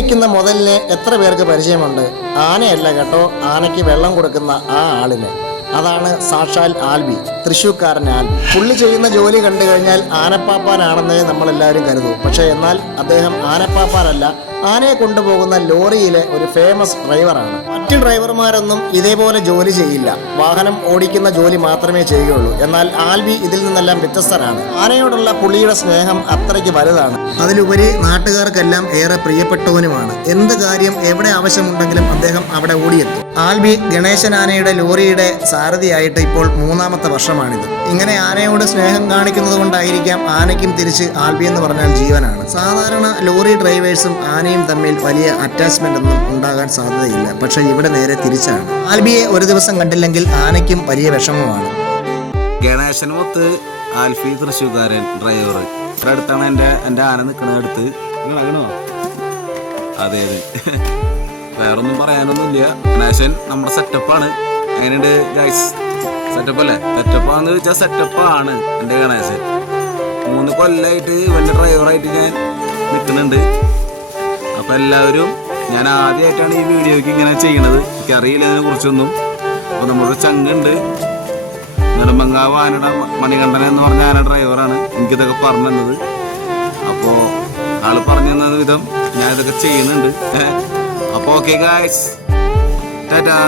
നിൽക്കുന്ന മുതലിനെ എത്ര പേർക്ക് പരിചയമുണ്ട്? ആനയല്ല കേട്ടോ ആനയ്ക്ക് വെള്ളം കൊടുക്കുന്ന ആ ആളിന്. അതാണ് സാക്ഷാൽ ആൽബി തൃശ്ശൂക്കാരൻ ആൽബി പുള്ളി ചെയ്യുന്ന ജോലി കണ്ടു കഴിഞ്ഞാൽ ആനപ്പാപ്പാനാണെന്നേ നമ്മളെല്ലാവരും കരുതൂ. പക്ഷേ എന്നാൽ അദ്ദേഹം ആനപ്പാപ്പാനല്ല ആനയെ കൊണ്ടുപോകുന്ന ലോറിയിലെ ഒരു ഫേമസ് ഡ്രൈവറാണ് മറ്റ് ഡ്രൈവർമാരൊന്നും ഇതേപോലെ ജോലി ചെയ്യില്ല. വാഹനം ഓടിക്കുന്ന ജോലി മാത്രമേ ചെയ്യുകയുള്ളൂ. എന്നാൽ ആൽബി ഇതിൽ നിന്നെല്ലാം വ്യത്യസ്തനാണ്. ആനയോടുള്ള പുള്ളിയുടെ സ്നേഹം അത്രയ്ക്ക് വലുതാണ്. അതിലുപരി നാട്ടുകാർക്കെല്ലാം ഏറെ പ്രിയപ്പെട്ടവനുമാണ്. എന്ത് കാര്യം എവിടെ ആവശ്യമുണ്ടെങ്കിലും അദ്ദേഹം അവിടെ ഓടിയെത്തും. ആൽബി ഗണേശൻ ആനയുടെ ലോറിയുടെ സാരഥിയായിട്ട് ഇപ്പോൾ മൂന്നാമത്തെ വർഷമാണിത്. ഇങ്ങനെ ആനയോട് സ്നേഹം കാണിക്കുന്നത് കൊണ്ടായിരിക്കാം ആനയ്ക്കും തിരിച്ച് ആൽബി എന്ന് പറഞ്ഞാൽ ജീവനാണ്. സാധാരണ ലോറി ഡ്രൈവേഴ്സും ആനയും തമ്മിൽ വലിയ അറ്റാച്ച്മെന്റ് ഒന്നും ഉണ്ടാകാൻ സാധ്യതയില്ല. പക്ഷേ ഇവിടെ നേരെ തിരിച്ചാണ്. ആൽബിയെ ഒരു ദിവസം കണ്ടില്ലെങ്കിൽ ആനയ്ക്കും വലിയ വിഷമമാണ്. ഗണേശൻ ആൽഫി തൃശ്ശൂക്കാരൻ ഡ്രൈവർ ഇവിടെ അടുത്താണ് എന്റെ എന്റെ ആന നിൽക്കുന്നത് അടുത്ത്. അതെ അതെ. ഒന്നും വേറൊന്നും പറയാനൊന്നുമില്ല. ഗണേശൻ നമ്മുടെ സെറ്റപ്പാണ് എങ്ങനെയുണ്ട് ഗൈസ് സെറ്റപ്പ് അല്ലേ? സെറ്റപ്പാന്ന് ചോദിച്ചാൽ സെറ്റപ്പാണ് എന്റെ ഗണേശൻ. മൂന്ന് കൊല്ലമായിട്ട് ഇവന്റെ ഡ്രൈവറായിട്ട് ഞാൻ നിൽക്കുന്നുണ്ട്. അപ്പോൾ എല്ലാവരും ഞാൻ ആദ്യമായിട്ടാണ് ഈ വീഡിയോയ്ക്ക് ഇങ്ങനെ ചെയ്യണത്. എനിക്കറിയില്ല ഇതിനെ കുറിച്ചൊന്നും. അപ്പോൾ നമ്മുടെ ചങ്കുണ്ട്. നെടുമ്പങ്കാവ് ആനട മണികണ്ഠൻ എന്ന് പറഞ്ഞ ആന ഡ്രൈവറാണ് എനിക്കിതൊക്കെ പറഞ്ഞു തന്നത്. അപ്പോൾ ആൾ പറഞ്ഞു തന്ന വിധം ഞാൻ ഇതൊക്കെ ചെയ്യുന്നുണ്ട്. അപ്പോൾ ഓക്കെ ഗായ്സ് ടാറ്റാ.